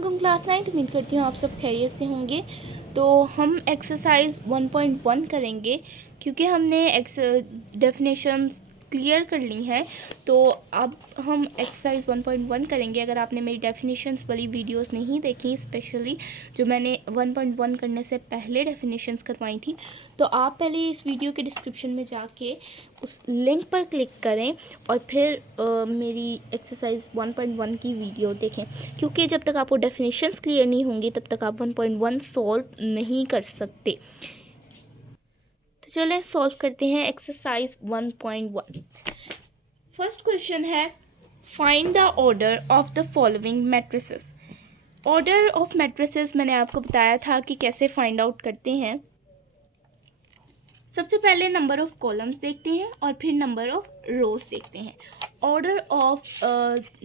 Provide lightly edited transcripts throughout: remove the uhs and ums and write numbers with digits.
अस्सलाम क्लास 9। उम्मीद करती हूँ आप सब खैरियत से होंगे। तो हम एक्सरसाइज 1.1 करेंगे क्योंकि हमने डेफिनेशंस क्लियर कर ली हैं। तो अब हम एक्सरसाइज 1.1 करेंगे। अगर आपने मेरी डेफिनेशंस वाली वीडियोस नहीं देखी, स्पेशली जो मैंने 1.1 करने से पहले डेफिनेशंस करवाई थी, तो आप पहले इस वीडियो के डिस्क्रिप्शन में जाके उस लिंक पर क्लिक करें और फिर मेरी एक्सरसाइज 1.1 की वीडियो देखें, क्योंकि जब तक आपको डेफिनेशंस क्लियर नहीं होंगी तब तक आप 1.1 सॉल्व नहीं कर सकते। तो चलें सॉल्व करते हैं एक्सरसाइज 1.1। फर्स्ट क्वेश्चन है, find the order of the following matrices. Order of matrices मैंने आपको बताया था कि कैसे फाइंड आउट करते हैं। सबसे पहले नंबर ऑफ़ कॉलम्स देखते हैं और फिर नंबर ऑफ़ रोज देखते हैं। ऑर्डर ऑफ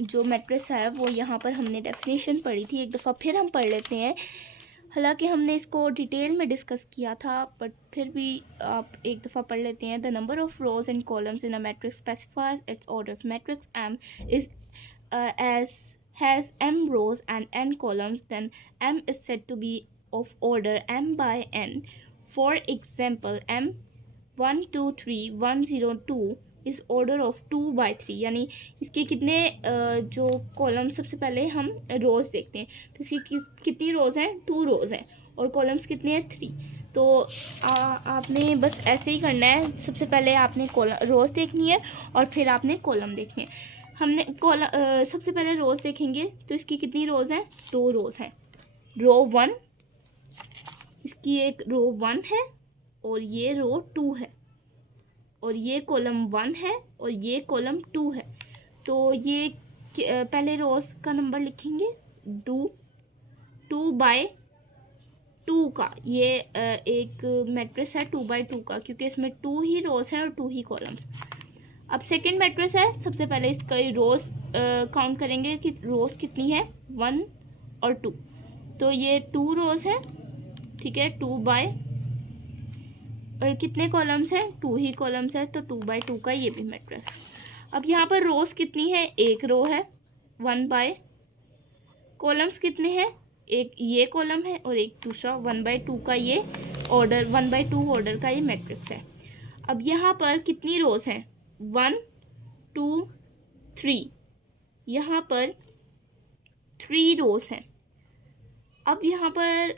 जो मैट्रिक्स है वो यहाँ पर हमने डेफिनेशन पढ़ी थी, एक दफ़ा फिर हम पढ़ लेते हैं। हालांकि हमने इसको डिटेल में डिस्कस किया था, बट फिर भी आप एक दफ़ा पढ़ लेते हैं। The number of rows and columns in a matrix specifies its order of matrix M is as has m rows and n columns, then m is said to be of order m by n. For example, m 1 2 3 1 0 2 is order of 2 by 3। यानी इसके कितने जो column, सबसे पहले हम रोज़ देखते हैं। तो इसकी कितनी रोज़ हैं? 2 रोज़ हैं। और कॉलम्स कितने हैं? 3। तो आपने बस ऐसे ही करना है। सबसे पहले आपने रोज़ देखनी है और फिर आपने कॉलम देखने हैं। हमने सबसे पहले रोज़ देखेंगे। तो इसकी कितनी रोज़ हैं? 2 रोज़ हैं। रो 1, इसकी एक रो 1 है और ये रो 2 है, और ये कॉलम 1 है और ये कॉलम 2 है। तो ये पहले रोज़ का नंबर लिखेंगे 2 बाय 2 का। ये एक मैट्रिक्स है 2 बाय 2 का, क्योंकि इसमें 2 ही रोज़ हैं और 2 ही कॉलम्स। अब सेकंड मैट्रिक्स है, सबसे पहले इसका रोज़ काउंट करेंगे कि रोज़ कितनी है, 1 और 2। तो ये 2 रोज़ है, ठीक है, 2 बाय, और कितने कॉलम्स हैं? 2 ही कॉलम्स है, तो 2 बाय 2 का ये भी मैट्रिक्स। अब यहाँ पर रोज़ कितनी है? एक रो है 1 बाय, कॉलम्स कितने हैं? एक ये कॉलम है और एक दूसरा 1 बाय 2 का ये ऑर्डर, 1 बाय 2 ऑर्डर का ये मैट्रिक्स है। अब यहाँ पर कितनी रोज़ हैं? 1 2 3, यहाँ पर 3 रोज़ हैं। अब यहाँ पर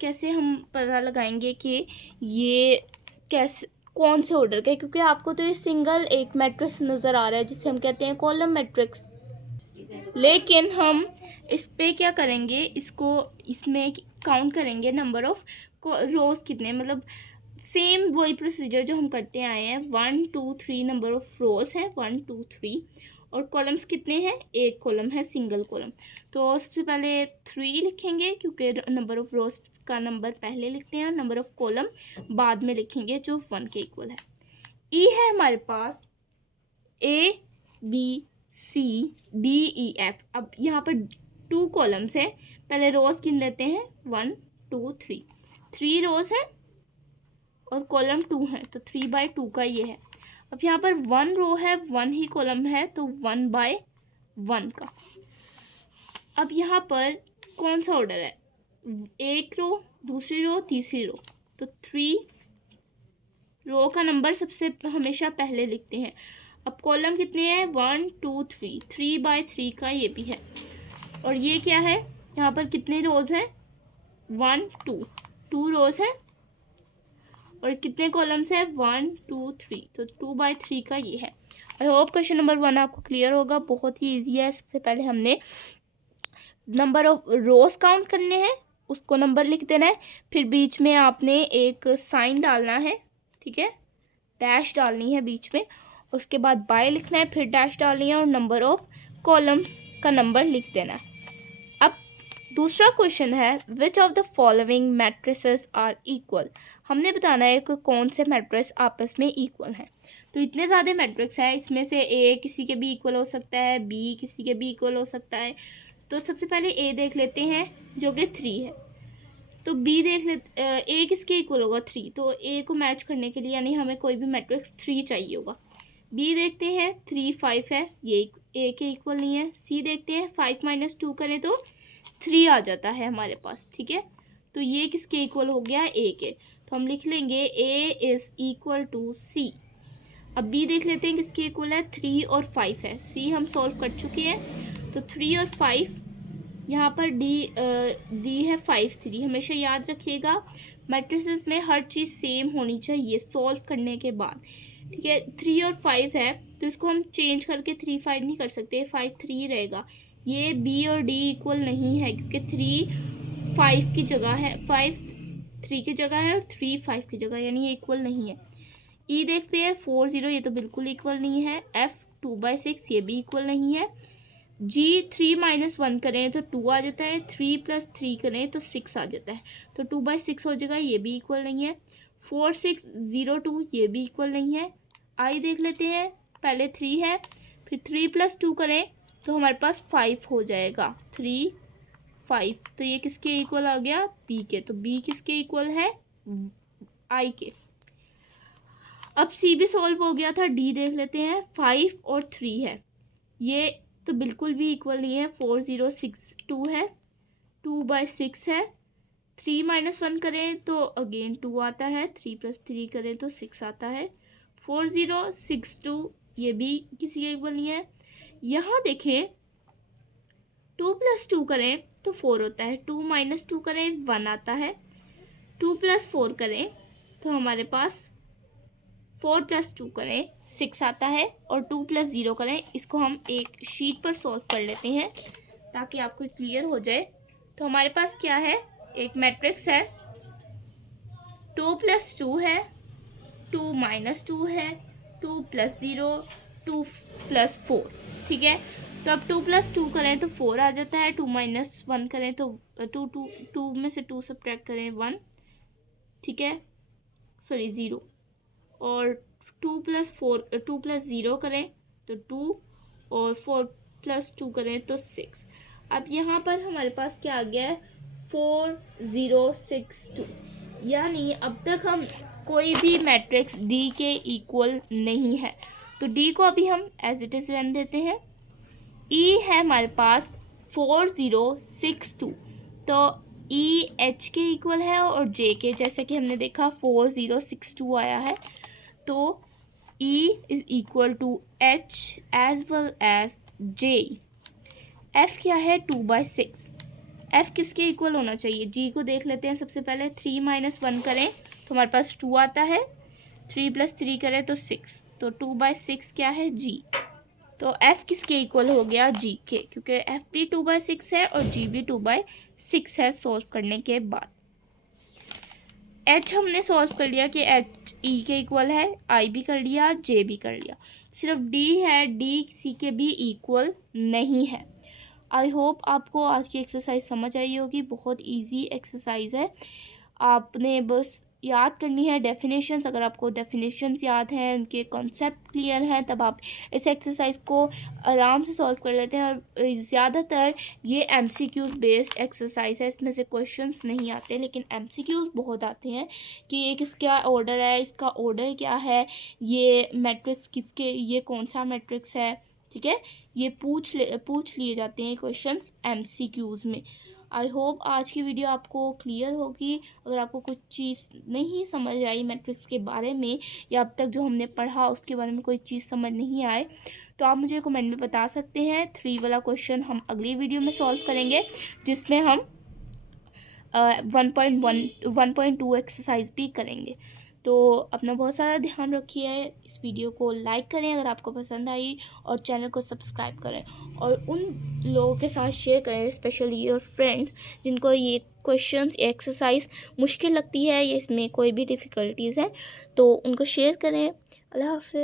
कैसे हम पता लगाएंगे कि ये कैसे, कौन से ऑर्डर का है? क्योंकि आपको तो ये सिंगल एक मैट्रिक्स नज़र आ रहा है जिसे हम कहते हैं कॉलम मैट्रिक्स। लेकिन हम इस पे क्या करेंगे, इसमें काउंट करेंगे नंबर ऑफ रोज़ कितने, मतलब सेम वही प्रोसीजर जो हम करते आए हैं। 1 2 3 नंबर ऑफ रोज़ हैं 1 2 3, और कॉलम्स कितने हैं? एक कॉलम है, सिंगल कॉलम। तो सबसे पहले 3 लिखेंगे, क्योंकि नंबर ऑफ़ रोज़ का नंबर पहले लिखते हैं, नंबर ऑफ़ कॉलम बाद में लिखेंगे जो 1 के इक्वल है। ई है हमारे पास A B C D E F। अब यहाँ पर 2 कॉलम्स हैं, पहले रोज़ गिन लेते हैं 1 2 3, 3 रोज़ हैं और कॉलम 2 है, तो 3 बाय 2 का ये है। अब यहाँ पर 1 रो है, 1 ही कॉलम है, तो 1 बाय 1 का। अब यहाँ पर कौन सा ऑर्डर है? एक रो, दूसरी रो, तीसरी रो, तो 3 रो का नंबर सबसे हमेशा पहले लिखते हैं। अब कॉलम कितने हैं? 1 2 3, 3 बाय 3 का ये भी है। और ये क्या है? यहाँ पर कितने रोज़ हैं? 1 2 रोज़ है, और कितने कॉलम्स हैं? 1 2 3, तो 2 बाय 3 का ये है। आई होप क्वेश्चन नंबर 1 आपको क्लियर होगा। बहुत ही ईजी है। सबसे पहले हमने नंबर ऑफ रोज़ काउंट करने हैं, उसको नंबर लिख देना है, फिर बीच में आपने एक साइन डालना है, ठीक है, डैश डालनी है बीच में, उसके बाद बाय लिखना है, फिर डैश डालनी है, और नंबर ऑफ कॉलम्स का नंबर लिख देना है। अब दूसरा क्वेश्चन है, which of the following matrices are equal. हमने बताना है कि कौन से मैट्रिक्स आपस में इक्वल हैं। तो इतने ज़्यादा मैट्रिक्स हैं, इसमें से ए किसी के भी इक्वल हो सकता है, बी किसी के भी इक्वल हो सकता है। तो सबसे पहले ए देख लेते हैं जो कि 3 है, तो बी देख लेते, ए किसके इक्वल होगा? 3, तो ए को मैच करने के लिए यानी हमें कोई भी मैट्रिक्स 3 चाहिए होगा। बी देखते हैं 3 5 है, ये ए के इक्वल नहीं है। सी देखते हैं 5 - 2 करें तो 3 आ जाता है हमारे पास, ठीक है। तो ये किसके इक्वल हो गया, ए के। तो हम लिख लेंगे ए इज़ इक्वल टू सी। अब बी देख लेते हैं किसके इक्वल है, 3 और 5 है। सी हम सॉल्व कर चुके हैं, तो 3 और 5, यहाँ पर डी है 5 3। हमेशा याद रखिएगा मैट्रिसेस में हर चीज़ सेम होनी चाहिए सॉल्व करने के बाद, ठीक है। 3 और 5 है तो इसको हम चेंज करके 3 5 नहीं कर सकते, 5 3 रहेगा। ये बी और डी इक्वल नहीं है क्योंकि 3 5 की जगह है, 5 3 की जगह है और 3 5 की जगह, यानी ये इक्वल नहीं है। ई देखते हैं 4 0, ये तो बिल्कुल इक्वल नहीं है। एफ 2/6, ये भी इक्वल नहीं है। जी 3 - 1 करें तो 2 आ जाता है, 3 + 3 करें तो 6 आ जाता है, तो 2/6 हो जाएगा, ये भी इक्वल नहीं है। 4 6 0 2, ये भी इक्वल नहीं है। आई देख लेते हैं, पहले 3 है, फिर 3 + 2 करें तो हमारे पास 5 हो जाएगा, 3 5। तो ये किसके इक्वल आ गया, बी के। तो बी किसके इक्वल है, आई के। अब सी भी सॉल्व हो गया था। डी देख लेते हैं, 5 और 3 है, ये तो बिल्कुल भी इक्वल नहीं है। 4 0 6 2 है, 2/6 है। 3 - 1 करें तो अगेन 2 आता है, 3 + 3 करें तो 6 आता है। 4 0 6 2, ये भी किसी के इक्वल नहीं है। यहाँ देखें 2 + 2 करें तो 4 होता है, 2 - 2 करें 1 आता है, 2 + 4 करें तो हमारे पास 4 + 2 करें 6 आता है, और 2 + 0 करें। इसको हम एक शीट पर सॉल्व कर लेते हैं ताकि आपको क्लियर हो जाए। तो हमारे पास क्या है, एक मैट्रिक्स है, 2 + 2 है, 2 - 2 है, 2 + 0, 2 + 4, ठीक है। तो अब 2 + 2 करें तो 4 आ जाता है, 2 - 1 करें तो 2 में से 2 सब्ट्रैक्ट करें 1, ठीक है, सॉरी 0। और 2 + 4 2 + 0 करें तो 2, और 4 + 2 करें तो 6। अब यहाँ पर हमारे पास क्या आ गया है, 4 0 6 2, यानी अब तक हम कोई भी मैट्रिक्स डी के इक्वल नहीं है। तो डी को अभी हम एज इट इज़ रहने देते हैं। ई है हमारे पास 4 0 6 2, तो ई एच के इक्वल है और जे के, जैसे कि हमने देखा 4 0 6 2 आया है, तो E is equal to H as well as J। F क्या है, 2/6। F किसके इक्वल होना चाहिए, G को देख लेते हैं। सबसे पहले 3 - 1 करें तो हमारे पास 2 आता है, 3 + 3 करें तो 6, तो 2/6 क्या है, G। तो F किसके इक्वल हो गया, G के, क्योंकि F भी 2/6 है और G भी 2/6 है सॉल्व करने के बाद। H हमने सॉल्व कर लिया कि H E के इक्वल है, I भी कर लिया, J भी कर लिया। सिर्फ D है, D किसी के भी इक्वल नहीं है। आई होप आपको आज की एक्सरसाइज समझ आई होगी। बहुत इजी एक्सरसाइज है, आपने बस याद करनी है डेफिनेशंस। अगर आपको डेफिनेशंस याद हैं, उनके कॉन्सेप्ट क्लियर हैं, तब आप इस एक्सरसाइज को आराम से सॉल्व कर लेते हैं। और ज़्यादातर ये MCQs बेस्ड एक्सरसाइज है, इसमें से क्वेश्चंस नहीं आते, लेकिन MCQs बहुत आते हैं कि ये किसका ऑर्डर है, इसका ऑर्डर क्या है, ये मैट्रिक्स किसके, ये कौन सा मैट्रिक्स है, ठीक है। ये पूछ लिए जाते हैं क्वेश्चंस MCQs में। आई होप आज की वीडियो आपको क्लियर होगी। अगर आपको कुछ चीज़ नहीं समझ आई मैट्रिक्स के बारे में, या अब तक जो हमने पढ़ा उसके बारे में कोई चीज़ समझ नहीं आए, तो आप मुझे कमेंट में बता सकते हैं। 3 वाला क्वेश्चन हम अगली वीडियो में सॉल्व करेंगे, जिसमें हम 1.2 एक्सरसाइज भी करेंगे। तो अपना बहुत सारा ध्यान रखिए। इस वीडियो को लाइक करें अगर आपको पसंद आई, और चैनल को सब्सक्राइब करें, और उन लोगों के साथ शेयर करें, स्पेशली योर फ्रेंड्स, जिनको ये क्वेश्चंस एक्सरसाइज मुश्किल लगती है या इसमें कोई भी डिफ़िकल्टीज़ है, तो उनको शेयर करें। अल्लाह हाफ़िज़।